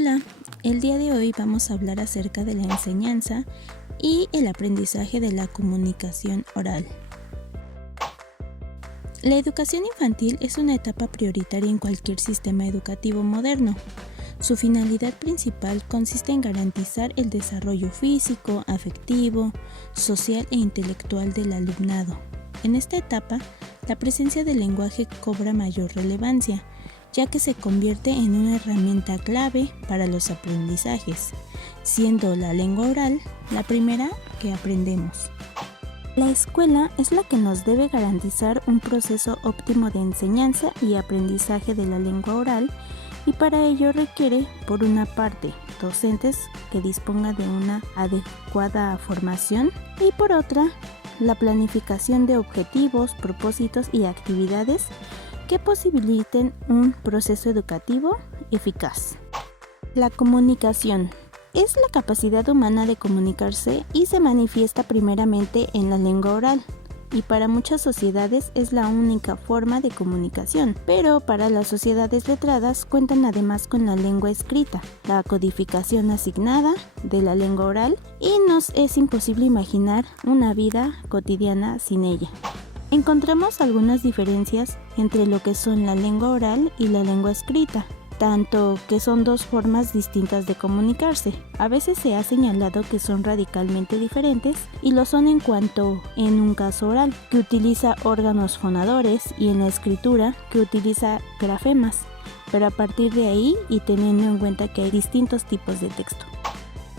Hola, el día de hoy vamos a hablar acerca de la enseñanza y el aprendizaje de la comunicación oral. La educación infantil es una etapa prioritaria en cualquier sistema educativo moderno. Su finalidad principal consiste en garantizar el desarrollo físico, afectivo, social e intelectual del alumnado. En esta etapa, la presencia del lenguaje cobra mayor relevancia, ya que se convierte en una herramienta clave para los aprendizajes, siendo la lengua oral la primera que aprendemos. La escuela es la que nos debe garantizar un proceso óptimo de enseñanza y aprendizaje de la lengua oral, y para ello requiere, por una parte, docentes que dispongan de una adecuada formación y por otra, la planificación de objetivos, propósitos y actividades que posibiliten un proceso educativo eficaz. La comunicación es la capacidad humana de comunicarse y se manifiesta primeramente en la lengua oral, y para muchas sociedades es la única forma de comunicación, pero para las sociedades letradas cuentan además con la lengua escrita, la codificación asignada de la lengua oral, y nos es imposible imaginar una vida cotidiana sin ella. Encontramos algunas diferencias entre lo que son la lengua oral y la lengua escrita, tanto que son dos formas distintas de comunicarse. A veces se ha señalado que son radicalmente diferentes y lo son en cuanto en un caso oral, que utiliza órganos fonadores, y en la escritura, que utiliza grafemas, pero a partir de ahí y teniendo en cuenta que hay distintos tipos de texto.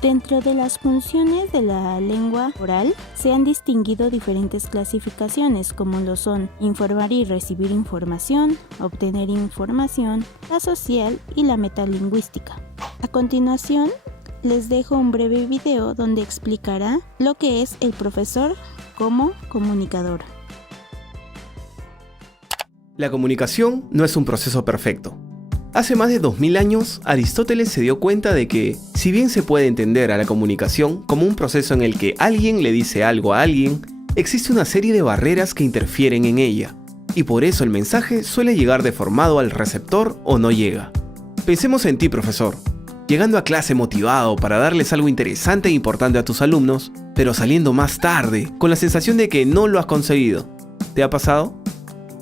Dentro de las funciones de la lengua oral se han distinguido diferentes clasificaciones, como lo son informar y recibir información, obtener información, la social y la metalingüística. A continuación, les dejo un breve video donde explicará lo que es el profesor como comunicador. La comunicación no es un proceso perfecto. Hace más de 2000 años, Aristóteles se dio cuenta de que, si bien se puede entender a la comunicación como un proceso en el que alguien le dice algo a alguien, existe una serie de barreras que interfieren en ella, y por eso el mensaje suele llegar deformado al receptor o no llega. Pensemos en ti, profesor, llegando a clase motivado para darles algo interesante e importante a tus alumnos, pero saliendo más tarde, con la sensación de que no lo has conseguido. ¿Te ha pasado?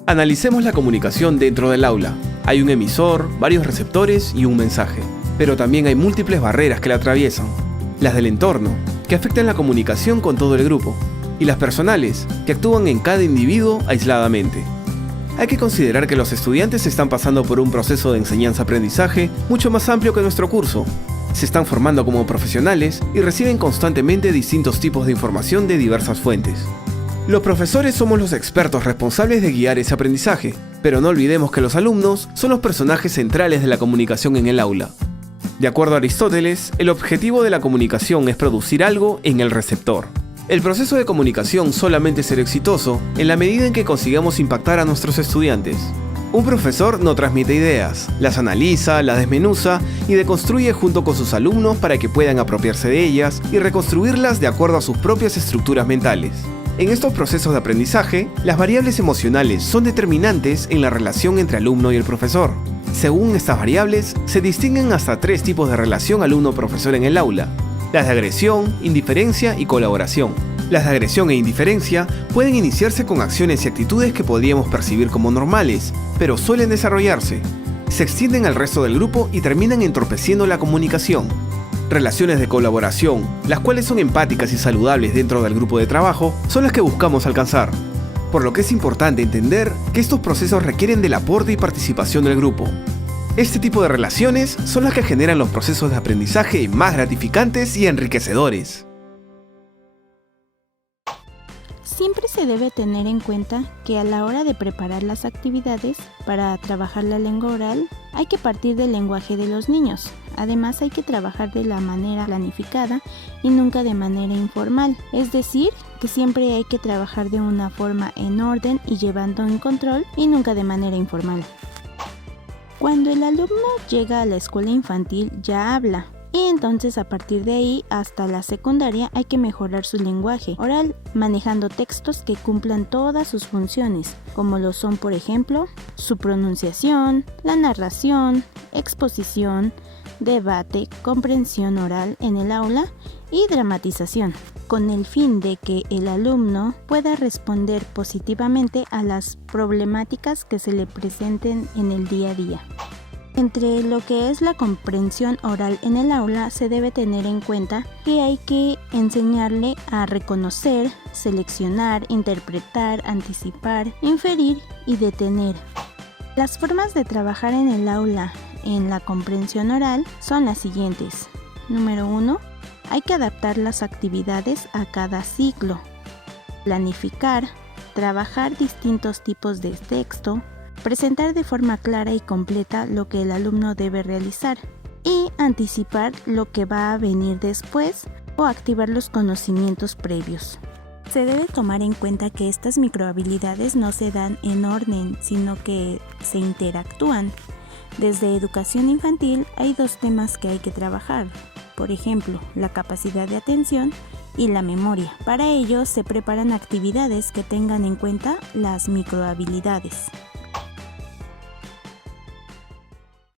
Analicemos la comunicación dentro del aula. Hay un emisor, varios receptores y un mensaje. Pero también hay múltiples barreras que la atraviesan. Las del entorno, que afectan la comunicación con todo el grupo. Y las personales, que actúan en cada individuo aisladamente. Hay que considerar que los estudiantes están pasando por un proceso de enseñanza-aprendizaje mucho más amplio que nuestro curso. Se están formando como profesionales y reciben constantemente distintos tipos de información de diversas fuentes. Los profesores somos los expertos responsables de guiar ese aprendizaje, pero no olvidemos que los alumnos son los personajes centrales de la comunicación en el aula. De acuerdo a Aristóteles, el objetivo de la comunicación es producir algo en el receptor. El proceso de comunicación solamente será exitoso en la medida en que consigamos impactar a nuestros estudiantes. Un profesor no transmite ideas, las analiza, las desmenuza y deconstruye junto con sus alumnos para que puedan apropiarse de ellas y reconstruirlas de acuerdo a sus propias estructuras mentales. En estos procesos de aprendizaje, las variables emocionales son determinantes en la relación entre alumno y el profesor. Según estas variables, se distinguen hasta 3 tipos de relación alumno-profesor en el aula: las de agresión, indiferencia y colaboración. Las de agresión e indiferencia pueden iniciarse con acciones y actitudes que podríamos percibir como normales, pero suelen desarrollarse. Se extienden al resto del grupo y terminan entorpeciendo la comunicación. Relaciones de colaboración, las cuales son empáticas y saludables dentro del grupo de trabajo, son las que buscamos alcanzar. Por lo que es importante entender que estos procesos requieren del aporte y participación del grupo. Este tipo de relaciones son las que generan los procesos de aprendizaje más gratificantes y enriquecedores. Siempre se debe tener en cuenta que a la hora de preparar las actividades para trabajar la lengua oral, hay que partir del lenguaje de los niños. Además, hay que trabajar de la manera planificada y nunca de manera informal. Es decir, que siempre hay que trabajar de una forma en orden y llevando en control, y nunca de manera informal. Cuando el alumno llega a la escuela infantil ya habla, y entonces a partir de ahí hasta la secundaria hay que mejorar su lenguaje oral, manejando textos que cumplan todas sus funciones, como lo son, por ejemplo, su pronunciación, la narración, exposición, debate, comprensión oral en el aula y dramatización, con el fin de que el alumno pueda responder positivamente a las problemáticas que se le presenten en el día a día. Entre lo que es la comprensión oral en el aula se debe tener en cuenta que hay que enseñarle a reconocer, seleccionar, interpretar, anticipar, inferir y detener. Las formas de trabajar en el aula en la comprensión oral son las siguientes. Número 1. Hay que adaptar las actividades a cada ciclo. Planificar, trabajar distintos tipos de texto, presentar de forma clara y completa lo que el alumno debe realizar y anticipar lo que va a venir después o activar los conocimientos previos. Se debe tomar en cuenta que estas microhabilidades no se dan en orden, sino que se interactúan. Desde educación infantil hay 2 temas que hay que trabajar, por ejemplo, la capacidad de atención y la memoria. Para ello se preparan actividades que tengan en cuenta las microhabilidades.